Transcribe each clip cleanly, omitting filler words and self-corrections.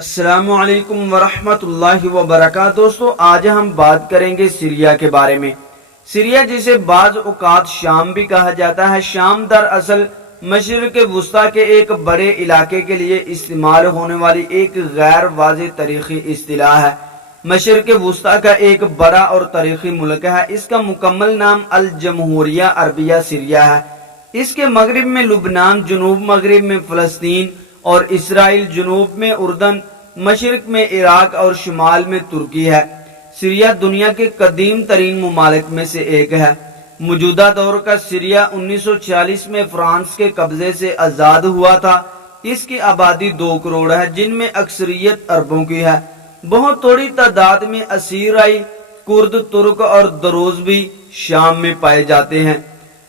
السلام علیکم ورحمۃ اللہ وبرکاتہ۔ دوستو آج ہم بات کریں گے سیریا کے بارے میں۔ سیریا جسے بعض اوقات شام بھی کہا جاتا ہے، شام دراصل مشرق وسطیٰ کے ایک بڑے علاقے کے لیے استعمال ہونے والی ایک غیر واضح تاریخی اصطلاح ہے۔ مشرق وسطیٰ کا ایک بڑا اور تاریخی ملک ہے۔ اس کا مکمل نام الجمہوریہ عربیہ سیریا ہے۔ اس کے مغرب میں لبنان، جنوب مغرب میں فلسطین اور اسرائیل، جنوب میں اردن، مشرق میں عراق اور شمال میں ترکی ہے۔ سیریا دنیا کے قدیم ترین ممالک میں سے ایک ہے۔ موجودہ دور کا سیریا 1946 میں فرانس کے قبضے سے آزاد ہوا تھا۔ اس کی آبادی 2 کروڑ ہے، جن میں اکثریت عربوں کی ہے۔ بہت تھوڑی تعداد میں اسیرائی، کرد، ترک اور دروز بھی شام میں پائے جاتے ہیں۔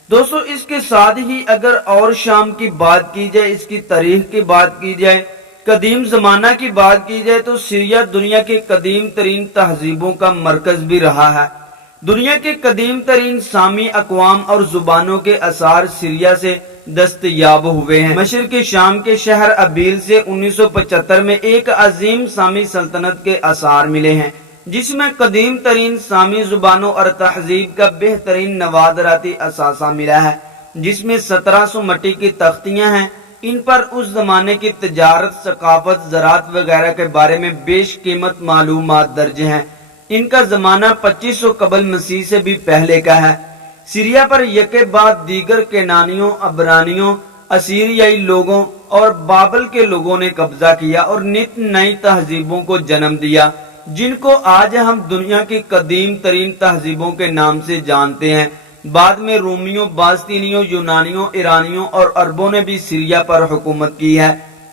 دوستو اس کے ساتھ ہی اگر اور شام کی بات کی جائے، اس کی تاریخ کی بات کی جائے، قدیم زمانہ کی بات کی جائے، تو سیریا دنیا کے قدیم ترین تہذیبوں کا مرکز بھی رہا ہے۔ دنیا کے قدیم ترین سامی اقوام اور زبانوں کے آثار سیریا سے دستیاب ہوئے ہیں۔ مشرقی شام کے شہر ابیل سے 1975 میں ایک عظیم سامی سلطنت کے آثار ملے ہیں، جس میں قدیم ترین سامی زبانوں اور تہذیب کا بہترین نوادراتی اثاثہ ملا ہے، جس میں 1700 مٹی کی تختیاں ہیں۔ ان پر اس زمانے کی تجارت، ثقافت، زراعت وغیرہ کے بارے میں بیش قیمت معلومات درج ہیں۔ ان کا زمانہ 2500 قبل مسیح سے بھی پہلے کا ہے۔ سیریا پر یکے بعد دیگر کینانیوں، عبرانیوں، اسیریائی لوگوں اور بابل کے لوگوں نے قبضہ کیا اور نت نئی تہذیبوں کو جنم دیا، جن کو آج ہم دنیا کی قدیم ترین تہذیبوں کے نام سے جانتے ہیں۔ بعد میں رومیوں، باستینیوں، یونانیوں، ایرانیوں اور عربوں نے بھی سیریا پر حکومت کی ہے۔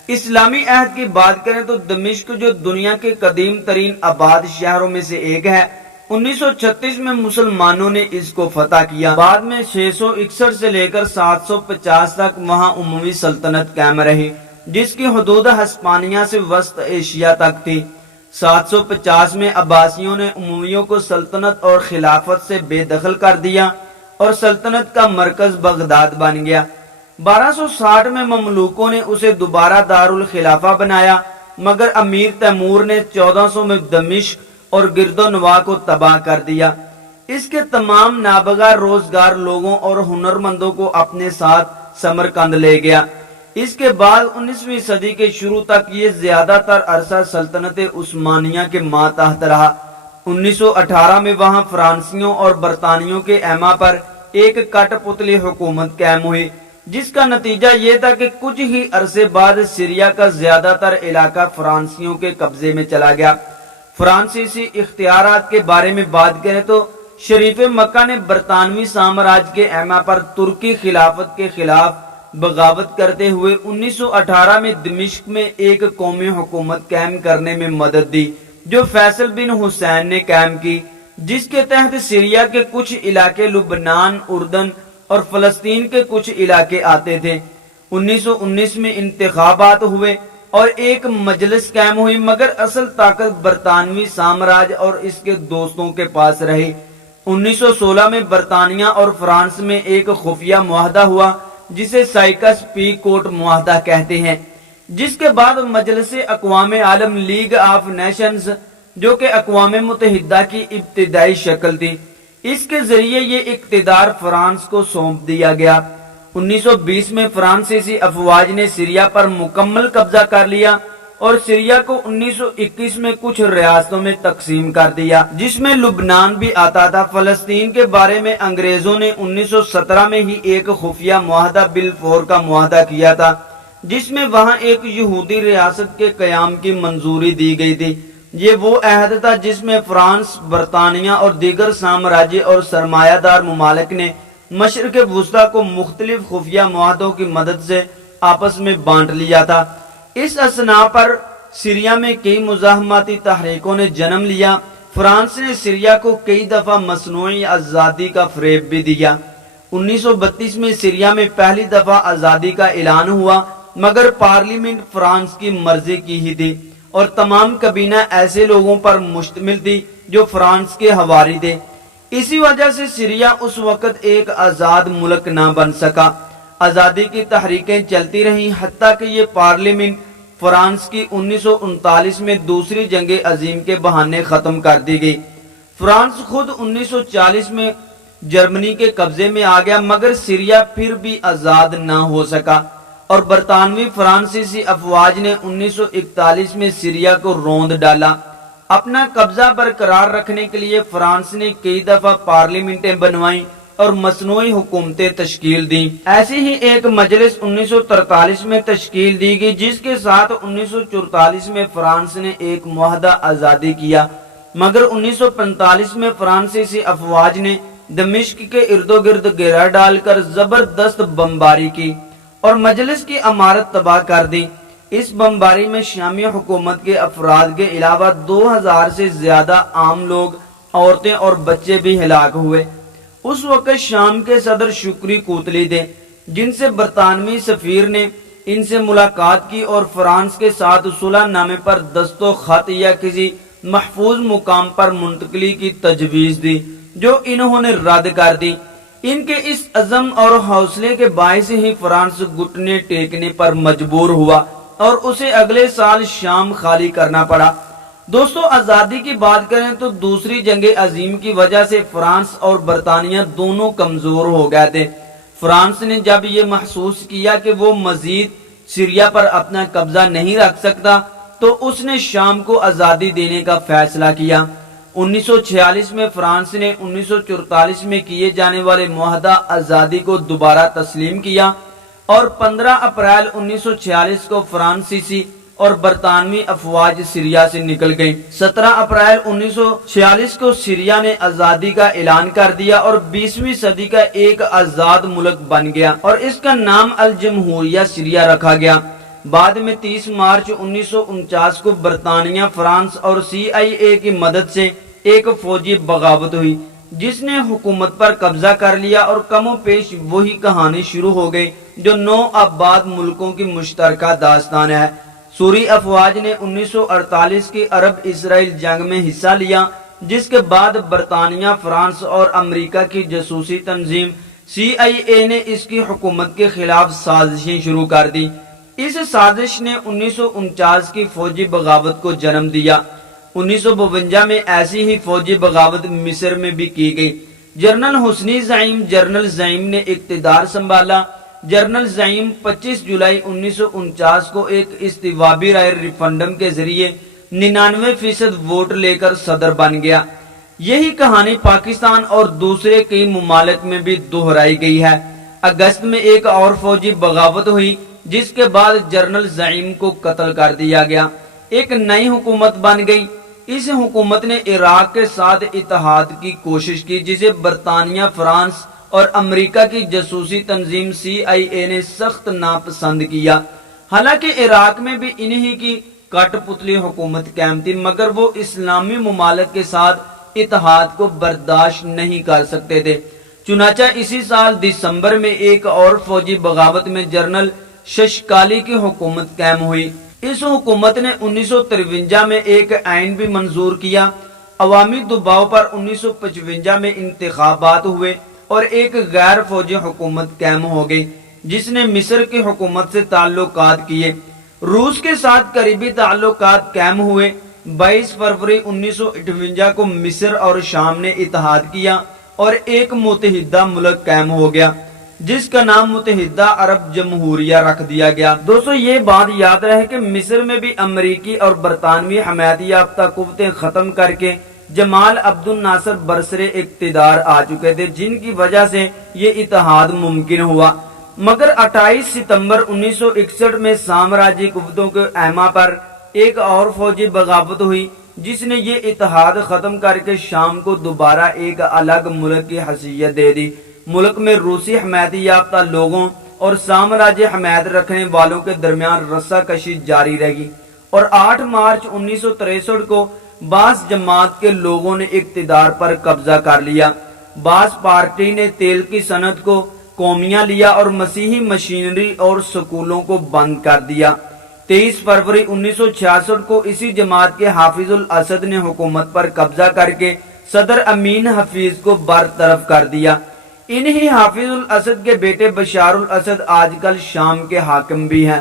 اسلامی عہد کی بات کریں تو دمشق، جو دنیا کے قدیم ترین آباد شہروں میں سے ایک ہے، 1936 میں مسلمانوں نے اس کو فتح کیا۔ بعد میں 661 سے لے کر 750 تک وہاں اموی سلطنت قائم رہی، جس کی حدود ہسپانیہ سے وسط ایشیا تک تھی۔ 750 میں عباسیوں نے امویوں کو سلطنت اور خلافت سے بے دخل کر دیا اور سلطنت کا مرکز بغداد بن گیا۔ 1260 میں مملوکوں نے اسے دوبارہ دارالخلافہ بنایا، مگر امیر تیمور نے 1400 میں دمشق اور گرد و نواح کو تباہ کر دیا۔ اس کے تمام نابغہ روزگار لوگوں اور ہنرمندوں کو اپنے ساتھ سمرقند لے گیا۔ اس کے بعد 19ویں صدی کے شروع تک یہ زیادہ تر عرصہ سلطنت عثمانیہ کے ماتحت رہا۔ 1918 میں وہاں فرانسیوں اور برطانیوں کے ایما پر ایک کٹ پتلی حکومت قائم ہوئی، جس کا نتیجہ یہ تھا کہ کچھ ہی عرصے بعد سیریا کا زیادہ تر علاقہ فرانسیوں کے قبضے میں چلا گیا۔ فرانسیسی اختیارات کے بارے میں بات کریں تو شریف مکہ نے برطانوی سامراج کے ایما پر ترکی خلافت کے خلاف بغاوت کرتے ہوئے 1918 میں دمشق میں ایک قومی حکومت قائم کرنے میں مدد دی، جو فیصل بن حسین نے قائم کی، جس کے تحت سیریا کے کچھ علاقے، لبنان، اردن اور فلسطین کے کچھ علاقے آتے تھے۔ 1919 میں انتخابات ہوئے اور ایک مجلس قائم ہوئی، مگر اصل طاقت برطانوی سامراج اور اس کے دوستوں کے پاس رہی۔ 1916 میں برطانیہ اور فرانس میں ایک خفیہ معاہدہ ہوا، جسے سائکس پیکوٹ معاہدہ کہتے ہیں، جس کے بعد مجلس اقوام عالم، لیگ آف نیشنز، جو کہ اقوام متحدہ کی ابتدائی شکل تھی، اس کے ذریعے یہ اقتدار فرانس کو سونپ دیا گیا۔ 1920 میں فرانسیسی افواج نے سیریا پر مکمل قبضہ کر لیا اور سیریا کو 1921 میں کچھ ریاستوں میں تقسیم کر دیا، جس میں لبنان بھی آتا تھا۔ فلسطین کے بارے میں انگریزوں نے 1917 میں ہی ایک خفیہ معاہدہ بلفور کا معاہدہ کیا تھا، جس میں وہاں ایک یہودی ریاست کے قیام کی منظوری دی گئی تھی۔ یہ وہ عہد تھا جس میں فرانس، برطانیہ اور دیگر سامراجی اور سرمایہ دار ممالک نے مشرق وسطیٰ کو مختلف خفیہ معاہدوں کی مدد سے آپس میں بانٹ لیا تھا۔ اس اثنا پر سیریا میں کئی مزاحمتی تحریکوں نے جنم لیا۔ فرانس نے سیریا کو کئی دفعہ مصنوعی آزادی کا فریب بھی دیا۔ 1932 میں سیریا میں پہلی دفعہ آزادی کا اعلان ہوا، مگر پارلیمنٹ فرانس کی مرضی کی ہی تھی اور تمام کابینہ ایسے لوگوں پر مشتمل تھی جو فرانس کے ہواری تھے۔ اسی وجہ سے سیریا اس وقت ایک آزاد ملک نہ بن سکا۔ آزادی کی تحریکیں چلتی رہیں، حتیٰ کہ یہ پارلیمنٹ فرانس کی 1939 میں دوسری جنگ عظیم کے بہانے ختم کر دی گئی۔ فرانس خود 1940 میں جرمنی کے قبضے میں آ گیا، مگر سیریا پھر بھی آزاد نہ ہو سکا اور برطانوی فرانسیسی افواج نے 1941 میں سیریا کو روند ڈالا۔ اپنا قبضہ برقرار رکھنے کے لیے فرانس نے کئی دفعہ پارلیمنٹیں بنوائیں اور مصنوعی حکومتیں تشکیل دیں۔ ایسی ہی ایک مجلس 1943 میں تشکیل دی گئی، جس کے ساتھ 1944 میں فرانس نے ایک معاہدہ آزادی کیا، مگر 1945 میں فرانسیسی افواج نے دمشق کے ارد گرد گھیرا ڈال کر زبردست بمباری کی اور مجلس کی عمارت تباہ کر دی۔ اس بمباری میں شامی حکومت کے افراد کے علاوہ 2000 سے زیادہ عام لوگ، عورتیں اور بچے بھی ہلاک ہوئے۔ اس وقت شام کے صدر شکری کوتلی تھے، جن سے برطانوی سفیر نے ان سے ملاقات کی اور فرانس کے ساتھ صلح نامے پر دستخط یا کسی محفوظ مقام پر منتقلی کی تجویز دی، جو انہوں نے رد کر دی۔ ان کے اس عزم اور حوصلے کے باعث ہی فرانس گھٹنے ٹیکنے پر مجبور ہوا اور اسے اگلے سال شام خالی کرنا پڑا۔ دوستو، آزادی کی بات کریں تو دوسری جنگ عظیم کی وجہ سے فرانس اور برطانیہ دونوں کمزور ہو گئے تھے۔ فرانس نے جب یہ محسوس کیا کہ وہ مزید سیریا پر اپنا قبضہ نہیں رکھ سکتا تو اس نے شام کو آزادی دینے کا فیصلہ کیا۔ 1946 میں فرانس نے 1944 میں کیے جانے والے معاہدہ آزادی کو دوبارہ تسلیم کیا اور 15 اپریل 1946 کو فرانسیسی اور برطانوی افواج سیریا سے نکل گئیں۔ 17 اپریل 1946 کو سیریا نے آزادی کا اعلان کر دیا اور 20ویں صدی کا ایک آزاد ملک بن گیا اور اس کا نام الجمہوریہ سیریا رکھا گیا۔ بعد میں 30 مارچ 1949 کو برطانیہ، فرانس اور CIA کی مدد سے ایک فوجی بغاوت ہوئی، جس نے حکومت پر قبضہ کر لیا اور کم و بیش وہی کہانی شروع ہو گئی جو 9 آباد ملکوں کی مشترکہ داستان ہے۔ سوری افواج نے 1948 کی عرب اسرائیل جنگ میں حصہ لیا، جس کے بعد برطانیہ، فرانس اور امریکہ کی جاسوسی تنظیم CIA نے اس کی حکومت کے خلاف سازشیں شروع کر دی۔ اس سازش نے 1949 کی فوجی بغاوت کو جنم دیا۔ 1952 میں ایسی ہی فوجی بغاوت مصر میں بھی کی گئی۔ جنرل حسنی زعیم جنرل زعیم نے اقتدار سنبھالا۔ جنرل زعیم 25 جولائی 1949 کو ایک استوابی رائے ریفرنڈم کے ذریعے 99% ووٹ لے کر صدر بن گیا۔ یہی کہانی پاکستان اور دوسرے کئی ممالک میں بھی دہرائی گئی ہے۔ اگست میں ایک اور فوجی بغاوت ہوئی، جس کے بعد جنرل زعیم کو قتل کر دیا گیا۔ ایک نئی حکومت بن گئی۔ اس حکومت نے عراق کے ساتھ اتحاد کی کوشش کی، جسے برطانیہ، فرانس اور امریکہ کی جاسوسی تنظیم CIA نے سخت ناپسند کیا۔ حالانکہ عراق میں بھی انہی کی کٹ پتلی حکومت قائم تھی، مگر وہ اسلامی ممالک کے ساتھ اتحاد کو برداشت نہیں کر سکتے تھے۔ چنانچہ اسی سال دسمبر میں ایک اور فوجی بغاوت میں جنرل ششکالی کی حکومت قائم ہوئی۔ اس حکومت نے 1953 میں ایک آئین بھی منظور کیا۔ عوامی دباؤ پر 1955 میں انتخابات ہوئے اور ایک غیر فوجی حکومت قائم ہو گئی، جس نے مصر کی حکومت سے تعلقات کیے۔ روس کے ساتھ قریبی تعلقات قائم ہوئے۔ 22 فروری 1958 کو مصر اور شام نے اتحاد کیا اور ایک متحدہ ملک قائم ہو گیا، جس کا نام متحدہ عرب جمہوریہ رکھ دیا گیا۔ دوستو، یہ بات یاد رہے کہ مصر میں بھی امریکی اور برطانوی حمایت یافتہ قوتیں ختم کر کے جمال عبد الناصر برسر اقتدار آ چکے تھے، جن کی وجہ سے یہ اتحاد ممکن ہوا۔ مگر 28 ستمبر 1961 میں سامراجی قوتوں کے ایما پر ایک اور فوجی بغاوت ہوئی، جس نے یہ اتحاد ختم کر کے شام کو دوبارہ ایک الگ ملک کی حیثیت دے دی۔ ملک میں روسی حمایت یافتہ لوگوں اور سامراجی حمایت رکھنے والوں کے درمیان رسہ کشی جاری رہی اور 8 مارچ 1963 کو باس جماعت کے لوگوں نے اقتدار پر قبضہ کر لیا۔ باس پارٹی نے تیل کی صنعت کو قومیہ لیا اور مسیحی مشینری اور سکولوں کو بند کر دیا۔ 23 فروری 1966 کو اسی جماعت کے حافظ الاسد نے حکومت پر قبضہ کر کے صدر امین حفیظ کو برطرف کر دیا۔ انہی حافظ الاسد کے بیٹے بشار الاسد آج کل شام کے حاکم بھی ہیں۔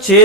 6